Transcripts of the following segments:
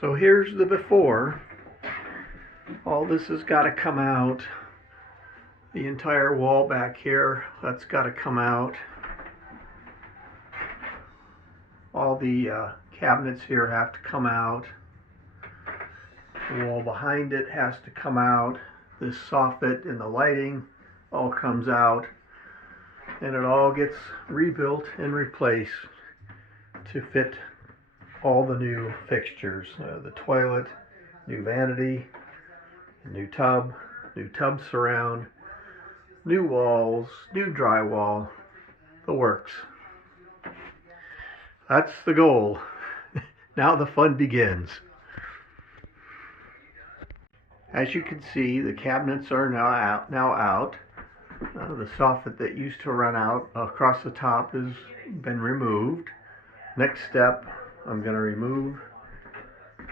So here's the before. All this has got to come out. The entire wall back here, that's got to come out. All the cabinets here have to come out. The wall behind it has to come out. This soffit and the lighting all comes out. And it all gets rebuilt and replaced to fit all the new fixtures. The toilet, new vanity, new tub surround, new walls, new drywall, the works. That's the goal. Now the fun begins. As you can see, the cabinets are now out. The soffit that used to run out across the top has been removed. Next step, I'm going to remove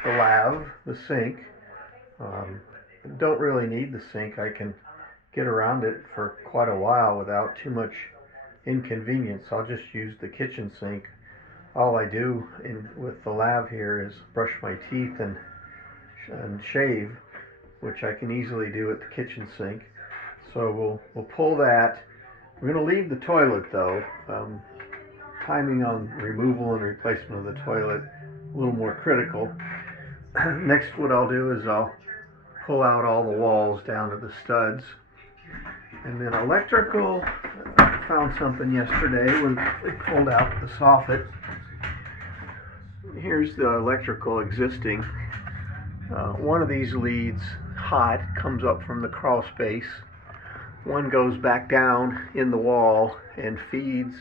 the lav, the sink. Don't really need the sink. I can get around it for quite a while without too much inconvenience. I'll just use the kitchen sink. All I do with the lav here is brush my teeth and shave, which I can easily do at the kitchen sink. So we'll pull that. We're going to leave the toilet though. Timing on removal and replacement of the toilet a little more critical. Next, what I'll do is I'll pull out all the walls down to the studs. And then electrical, I found something yesterday when we pulled out the soffit. Here's the electrical existing. One of these leads, hot, comes up from the crawl space. One goes back down in the wall and feeds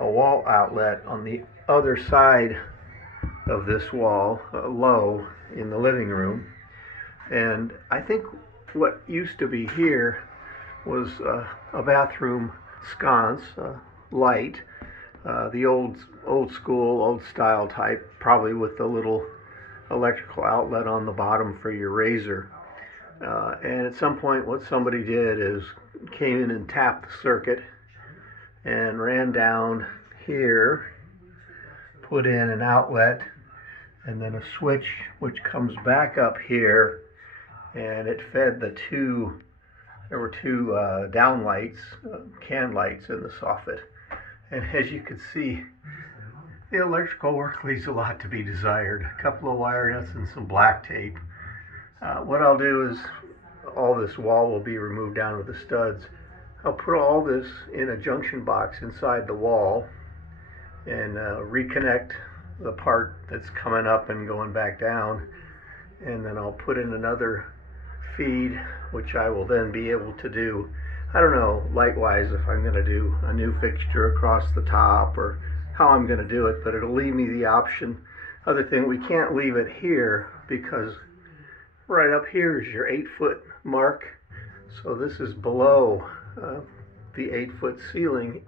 a wall outlet on the other side of this wall, low in the living room. And I think what used to be here was a bathroom sconce, light, the old school, old style type, probably with the little electrical outlet on the bottom for your razor. And at some point what somebody did is came in and tapped the circuit and ran down here, put in an outlet and then a switch which comes back up here, and it fed there were two down lights, can lights in the soffit. And as you can see, the electrical work leaves a lot to be desired. A couple of wire nuts and some black tape. What I'll do is all this wall will be removed down to the studs. I'll put all this in a junction box inside the wall and reconnect the part that's coming up and going back down, and then I'll put in another feed, which I will then be able to do, I don't know, light-wise, if I'm going to do a new fixture across the top or how I'm going to do it, but it'll leave me the option. Other thing, we can't leave it here because right up here is your 8-foot mark, so this is below the 8-foot ceiling.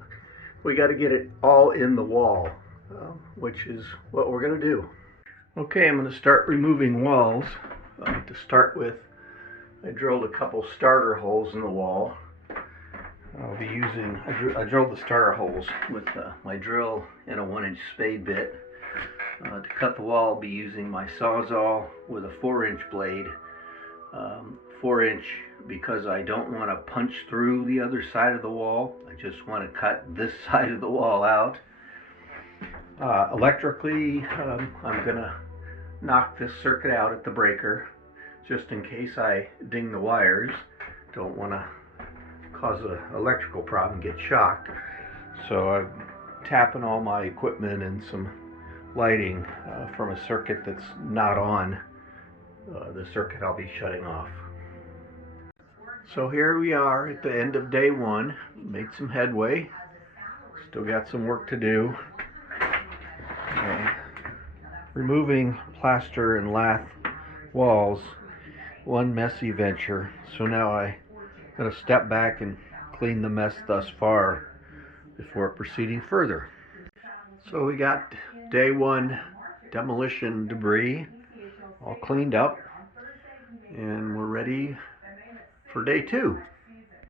We got to get it all in the wall, which is what we're going to do. Okay, I'm going to start removing walls. To start with, I drilled a couple starter holes in the wall. I'll be using, I drilled the starter holes with my drill and a 1-inch spade bit. To cut the wall, I'll be using my Sawzall with a 4-inch blade. 4-inch because I don't want to punch through the other side of the wall. I just want to cut this side of the wall out. Electrically, I'm going to knock this circuit out at the breaker just in case I ding the wires. Don't want to cause an electrical problem, get shocked. So I'm tapping all my equipment and some lighting from a circuit that's not on the circuit I'll be shutting off. So here we are at the end of day one. Made some headway. Still got some work to do. Removing plaster and lath walls, one messy venture. So now I'm going to step back and clean the mess thus far before proceeding further. So we got day one demolition debris all cleaned up, and we're ready for day two.